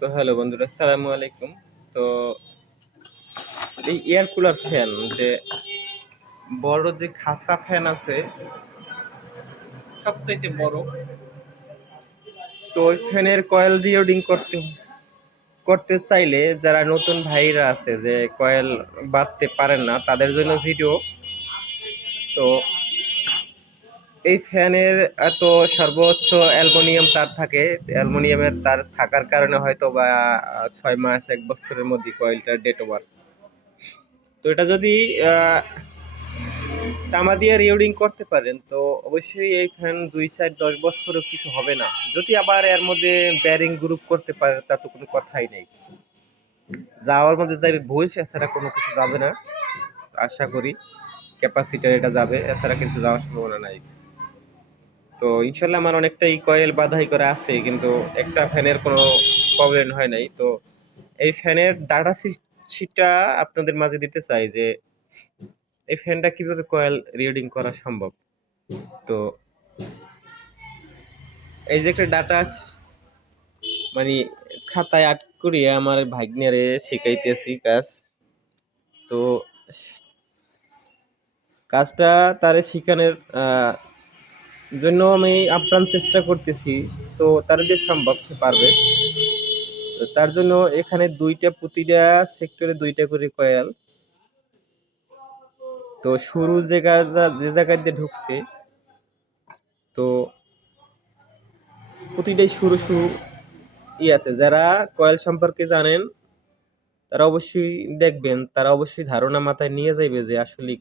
তো হ্যালো বন্ধুরা, আসসালামু আলাইকুম। তো এই এয়ার কুলার ফ্যান, যে বড় যে খাসা ফ্যান আছে, সবচাইতে বড়, তো ওই ফ্যানের কয়েল রিলোডিং করতে চাইলে যারা নতুন ভাইরা আছে যে কয়েল বাঁধতে পারেন না, তাদের জন্য ভিডিও। তো এই ফ্যানের এত সর্বোচ্চ অ্যালুমিনিয়াম তার থাকে। অ্যালুমিনিয়ামের তার থাকার কারণে হয়তো বা 6 মাস 1 বছরের মধ্যে কয়েলটা ডেট ওভার। তো এটা যদি তামা দিয়ে রিওডিং করতে পারেন, তো অবশ্যই এই ফ্যান 2 4 10 বছরও কিছু হবে না। যদি আবার এর মধ্যে ব্যারিং গ্রুপ করতে পারে, তা তো কোনো কথাই নেই। যাওয়ার মধ্যে যাবে ভুল, এছাড়া কোনো কিছু যাবে না। আশা করি ক্যাপাসিটার এটা যাবে, এছাড়া কিছু যাওয়ার সম্ভাবনা নাই। তো ইনশাল্লাহ আমার অনেকটাই কয়েল বাধাই করা আছে, কিন্তু একটা ফ্যানের কোনো প্রবলেম হয় নাই। তো এই ফ্যানের ডাটা শিটটা আপনাদের মাঝে দিতে চাই যে এই ফ্যানটা কিভাবে কয়েল রিডিং করা সম্ভব। তো এই যে একটা ডাটা মানে খাতায় আট করিয়া আমার ভাগ্নেরে শিখাইতেছি কাজ। তো কাজটা তারে শিখানোর জন্য আমি আপ্রাণ চেষ্টা করতেছি। তো তার যে সম্ভব সে পারবে। তো তার জন্য এখানে প্রতিটা সেক্টরে 2টা করে কয়েল। তো শুরু যে জায়গা দিয়ে ঢুকছে, তো প্রতিটাই শুরু শুরু আছে। যারা কয়েল সম্পর্কে জানেন তারা অবশ্যই দেখবেন, তারা অবশ্যই ধারণা মাথায় নিয়ে যাইবে যে আসলে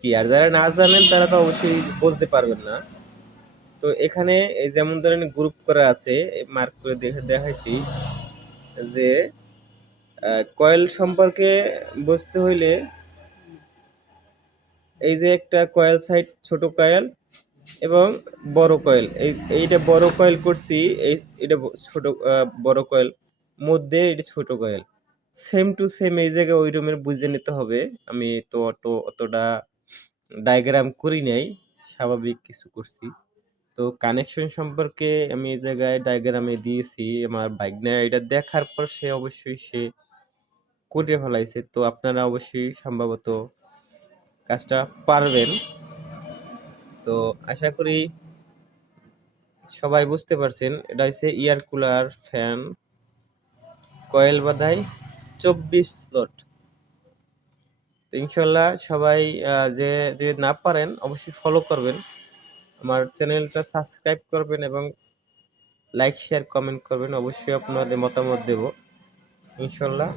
কি। আর যারা না জানেন তারা তো অবশ্যই বুঝতে পারবেন না। তো এখানে এই যেমন ধরেন গ্রুপ করা আছে, মার্ক করে দেখাইছি যে কয়েল সম্পর্কে বুঝতে হইলে এই যে একটা কয়েল সাইড, ছোট কয়েল এবং বড় কয়েল, এইটা বড় কয়েল করছি, এটা ছোট বড় কয়েল মধ্যে, এটা ছোট কয়েল, সেম টু সেম এই জায়গায় ওই রুমের বুঝে নিতে হবে। আমি তো অতটা ডায়াগ্রাম করি নাই, স্বাভাবিক কিছু করছি। তো কানেকশন সম্পর্কে আমি এই জায়গায় ডায়াগ্রামে দিয়েছি। আমার ভাগ্নে এটা দেখার পর সে করে ফেলাইছে। তো আপনারা অবশ্যই সম্ভবত কাজটা পারবেন। তো আশা করি সবাই বুঝতে পারছেন। এটা হচ্ছে এয়ার কুলার ফ্যান, কয়েল বাঁধাই 24 স্লট। তো ইনশাল্লাহ সবাই যে যদি না পারেন অবশ্যই ফলো করবেন, আমার চ্যানেলটা সাবস্ক্রাইব করবেন এবং লাইক শেয়ার কমেন্ট করবেন। অবশ্যই আপনাদের মতামত দেব ইনশাল্লাহ।